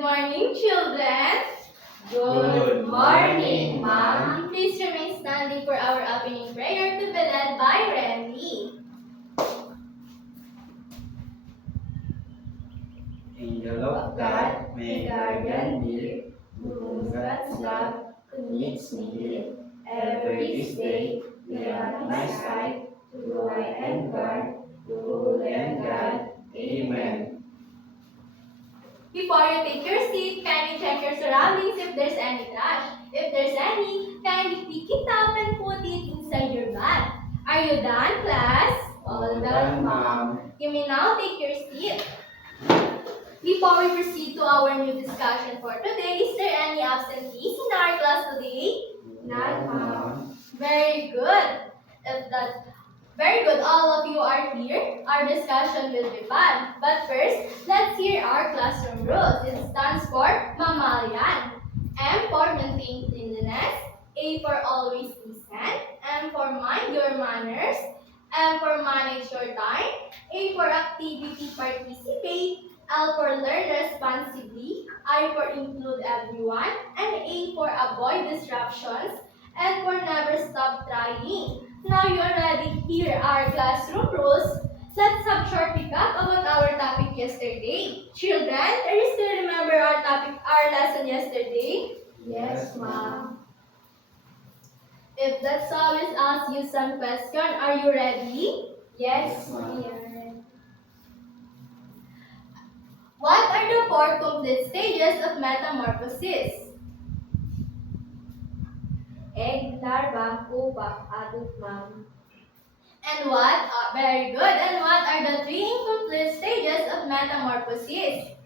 morning, children. Good morning, ma'am. Please remain standing for our opening prayer to be led by Randy. Angel of God, may guardian dear, whom God's love needs me dear. Every this day, be at my side, to guide and guard, to hold and guide. Amen. Before you take your seat, kindly check your surroundings if there's any trash. If there's any, kindly pick it up and put it inside your bag. Are you done, class? All done, ma'am. You may now take your seat. Before we proceed to our new discussion for today, is there any absentees in our class today? None, ma'am. Very good. If that's very good, all of you are here. Our discussion will be fun. But first, let's hear our classroom rules. It stands for mammalian. M for maintain cleanliness. A for always listen. M for mind your manners. M for manage your time. A for activity participate. L for learn responsibly. I for include everyone. And A for avoid disruptions. And for never stop trying. Now you already hear our classroom rules. Let's have short recap about our topic yesterday. Children, do you still remember our lesson yesterday? Yes, ma'am. If that's so, let's ask you some question. Are you ready? Yes, ma'am. we are ready. What are the four complete stages of metamorphosis? Egg, larva, pupa, adult, ma'am. And very good. And what are the three incomplete stages of metamorphosis?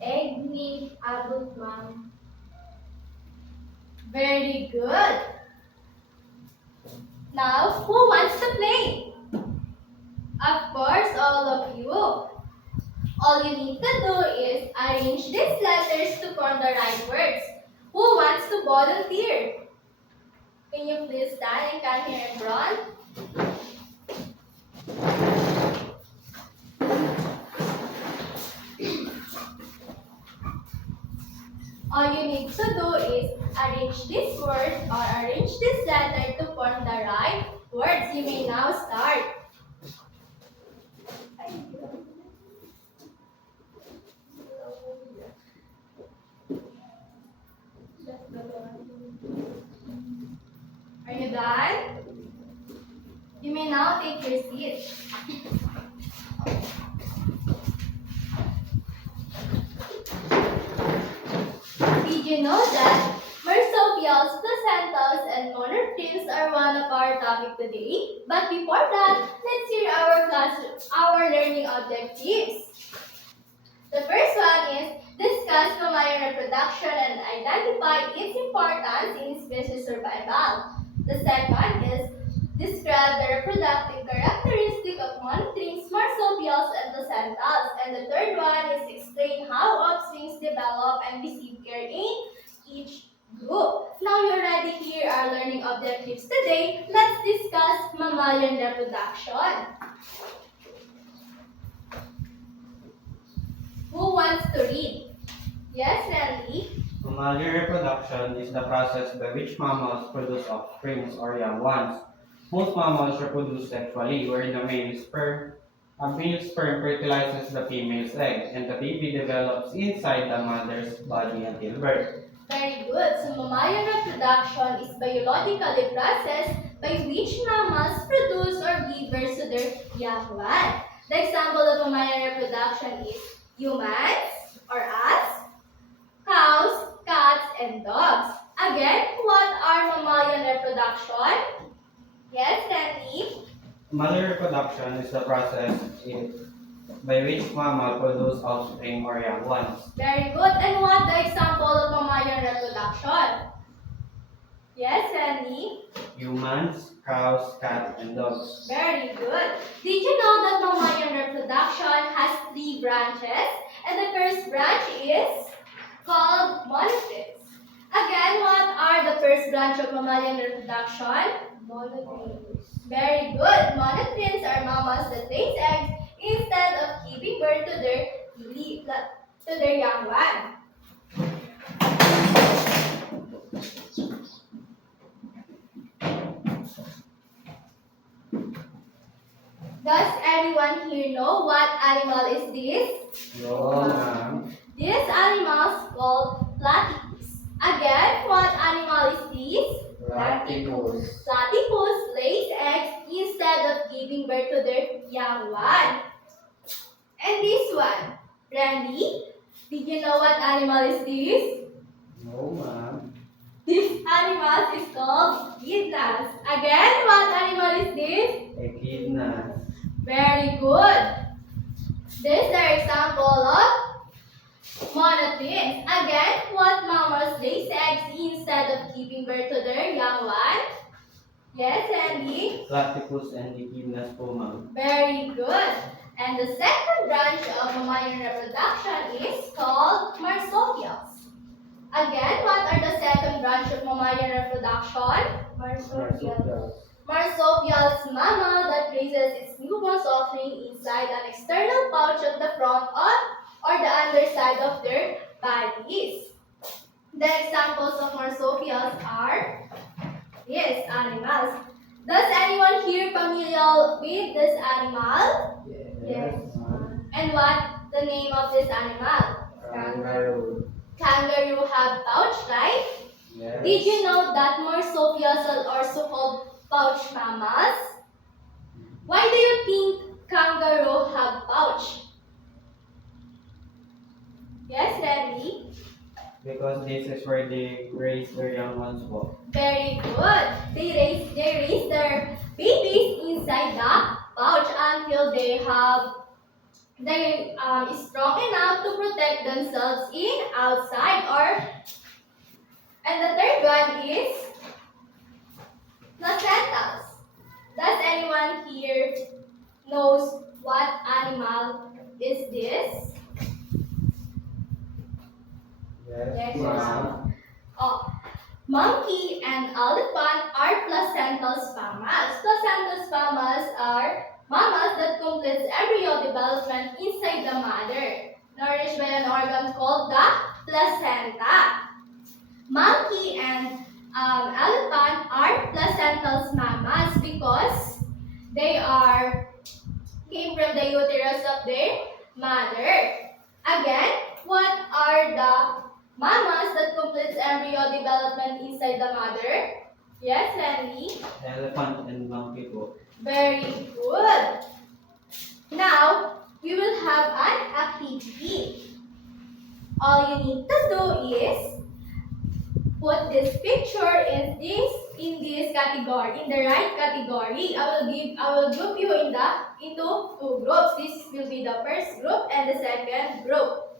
Egg, nymph, adult, ma'am. Very good. Now, who wants to play? Of course, all of you. All you need to do is arrange these letters to form the right words. Who wants to volunteer? Can you please stand and come here in front? All you need to do is arrange this word or arrange this letter to form the right words. You may now start. Are you done? You may now take your seat. Did you know that marsupials, placentals, and monotremes are one of our topic today? But before that, let's hear our learning objectives. The first one is discuss mammalian reproduction and identify its importance in species survival. The second is describe the reproductive characteristic of monotremes, marsupials, and placentals. And the third one is explain how offsprings develop and receive care in each group. Now you already hear our learning objectives today. Let's discuss mammalian reproduction. Who wants to read? Yes, Randy? Mammalian reproduction is the process by which mammals produce offspring or young ones. Most mammals reproduce sexually, where the male sperm fertilizes the female's egg, and the baby develops inside the mother's body until birth. Very good. So mammalian reproduction is biologically process by which mammals produce or give birth to their young ones. The example of mammalian reproduction is humans or us, cows, cats, and dogs. Again, what are mammalian reproduction? Yes, Randy? Mammalian reproduction is the process by which mammal produce offspring or young ones. Very good. And what the example of mammalian reproduction? Yes, Randy? Humans, cows, cats, and dogs. Very good. Did you know that mammalian reproduction has three branches? And the first branch is called monotremes. Again, what are the first branch of mammalian reproduction? Monotremes. Very good. Monotremes are mammals that lays eggs instead of giving birth to their to their young one. Does anyone here know what animal is this? No, ma'am. This animal is called platypus. Again, what animal is this? Platypus. Platypus lays eggs instead of giving birth to their young one. And this one, Randy, did you know what animal is this? No, ma'am. This animal is called echidnas. Again, what animal is this? Echidnas. Very good. This is the example of monotwins. Again, what mammals lays eggs instead of giving birth to their young one? Yes, Randy? Platypus and echidnas po, ma'am. Very good. And the second branch of mammalian reproduction is called marsupials. Again, what are the second branch of mammalian reproduction? Marsupials. Marsupial is mammal that raises its newborn offspring inside an external pouch of the front or the underside of their bodies. The examples of marsupials are these animals. Does anyone here familiar with this animal? Yes, ma'am. And what the name of this animal? Kangaroo. Kangaroo have pouch, right? Yes. Did you know that marsupials are also called pouch mammals? Why do you think kangaroo have pouch? Yes, Randy? Because this is where they raise their young ones po. Very good. They raise their babies inside the pouch until they is strong enough to protect themselves in outside and the third one is placentals. Does anyone here knows what animal is this? Yes, Yes, ma'am. Oh, monkey and elephant are placental mammals. Placental mammals are mammals that complete embryo development inside the mother, nourished by an organ called the placenta. Monkey and elephant are placental mammals because they came from the uterus of their mother. Again, what are the mammals that completes embryo development inside the mother? Yes, Randy? Elephant and monkey po. Very good. Now, we will have an activity. All you need to do is put this picture in this category, in the right category. I will group you into two groups. This will be the first group and the second group.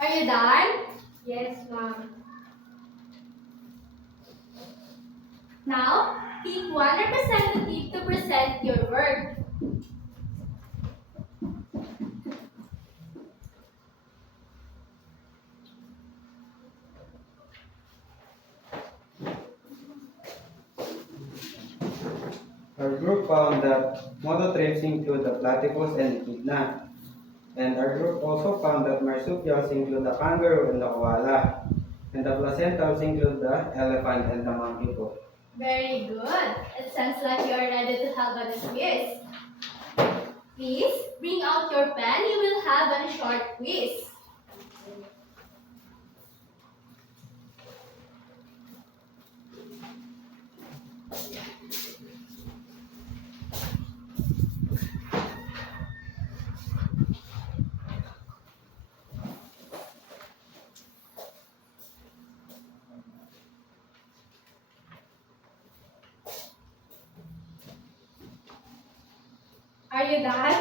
Are you done? Yes, ma'am. Now, Pick one representative to present your work. Our group found that monotrips include the platypus and echidna. And our group also found that marsupials include the kangaroo and the koala. And the placentals include the elephant and the monkey too. Very good. It sounds like you are ready to have a quiz. Please bring out your pen. You will have a short quiz. Are you done?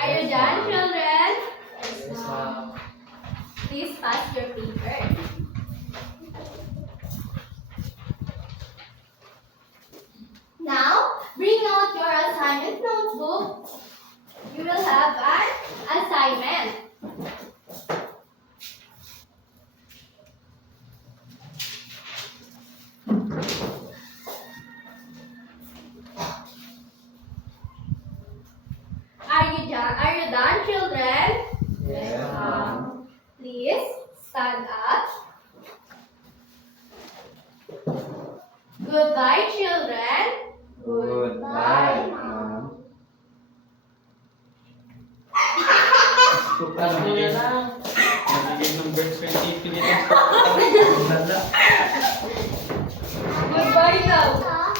Are you done, children? Yes, ma'am. Please pass your paper. Now, bring out your assignment notebook. You will have an assignment. Are you done, children? Yes, ma'am. Please stand up. Goodbye, children. Goodbye, ma'am. Pasko na lang. Nagiging number 24.